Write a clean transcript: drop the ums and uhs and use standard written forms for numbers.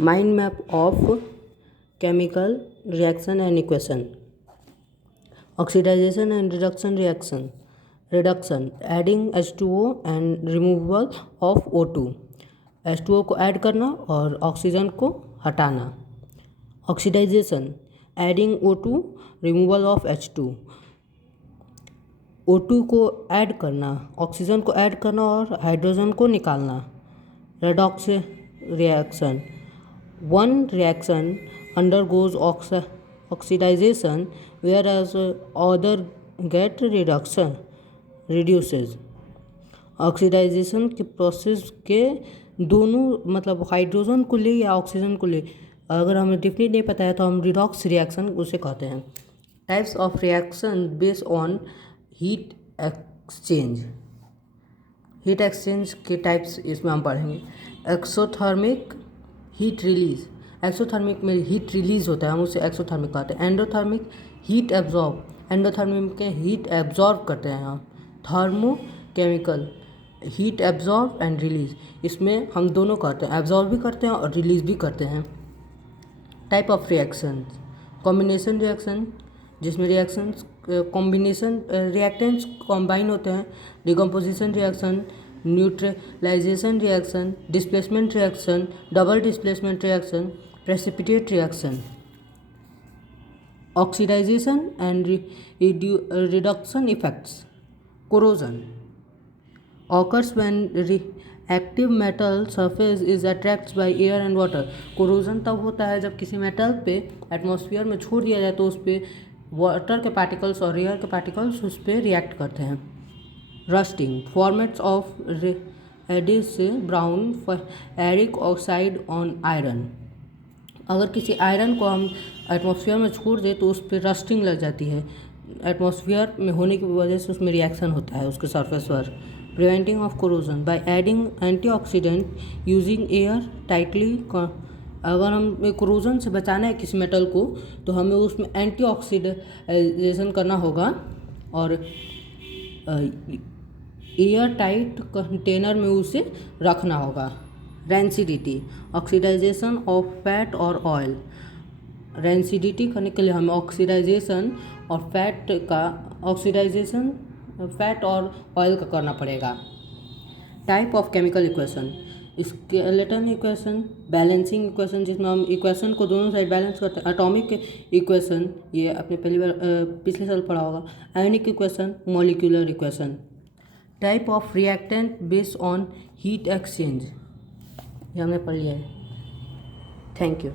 Mind map of chemical reaction and equation. Oxidation and reduction reaction. Reduction, adding H2O and removal of O2. H2O को add करना और oxygen को हटाना. Oxidisation, adding O2, removal of H2. O2 को add करना, oxygen को add करना और हाइड्रोजन को निकालना. Redox reaction, one reaction undergoes oxidization whereas other get reduces. Oxidisation के प्रोसेस के दोनों मतलब हाइड्रोजन को ले या ऑक्सीजन को ले, अगर हमें डिफिनेट नहीं पता है तो हम रिडॉक्स रिएक्शन उसे कहते हैं. Types of reaction based on heat exchange. Heat exchange के टाइप्स इसमें हम पढ़ेंगे. Exothermic, heat release. एक्सोथर्मिक में हीट रिलीज होता है, हम उसे एक्सोथर्मिक कहते हैं. Endothermic, heat absorb. एंडोथर्मिक के हीट एब्जॉर्ब करते हैं हम. Thermochemical, heat absorb and release. इसमें हम दोनों करते हैं, एब्जॉर्ब भी करते हैं और रिलीज भी करते हैं. Type of reaction. Combination reaction, जिसमें रिएक्शंस कॉम्बिनेशन रिएक्टेंट्स कॉम्बाइन होते हैं. Decomposition reaction, neutralisation reaction, displacement reaction, double displacement reaction, precipitate reaction. Oxidisation and reduction effects. Corrosion occurs when reactive metal surface is attracted by air and water. Corrosion तब होता है जब किसी metal पे atmosphere में छोड़ दिया जाए तो उस पर वाटर के पार्टिकल्स और एयर के पार्टिकल्स उस पर रिएक्ट करते हैं. Rusting, formats of reddish brown ferric oxide on iron. अगर किसी आयरन को हम एटमॉस्फेयर में छोड़ दें तो उस पर रस्टिंग लग जाती है. एटमॉस्फेयर में होने की वजह से उसमें रिएक्शन होता है उसके सरफेस पर. Preventing of corrosion by adding antioxidant using air tightly. अगर हम कोरोजन से बचाना है किसी मेटल को तो हमें उसमें एंटीऑक्सीडेशन करना होगा और एयर टाइट कंटेनर में उसे रखना होगा. रेंसिडिटी, ऑक्सीडाइजेशन ऑफ फैट और ऑयल. रेंसिडिटी करने के लिए हमें ऑक्सीडाइजेशन और फैट और ऑयल का करना पड़ेगा. Type of chemical equation. Skeleton equation, balancing equation जिसमें हम इक्वेशन को दोनों साइड बैलेंस करते हैं. एटॉमिक इक्वेशन, ये आपने पिछले साल पढ़ा होगा. Ionic equation, molecular equation. Type of reactant based on heat exchange, ये हमने पढ़ लिया है. Thank you.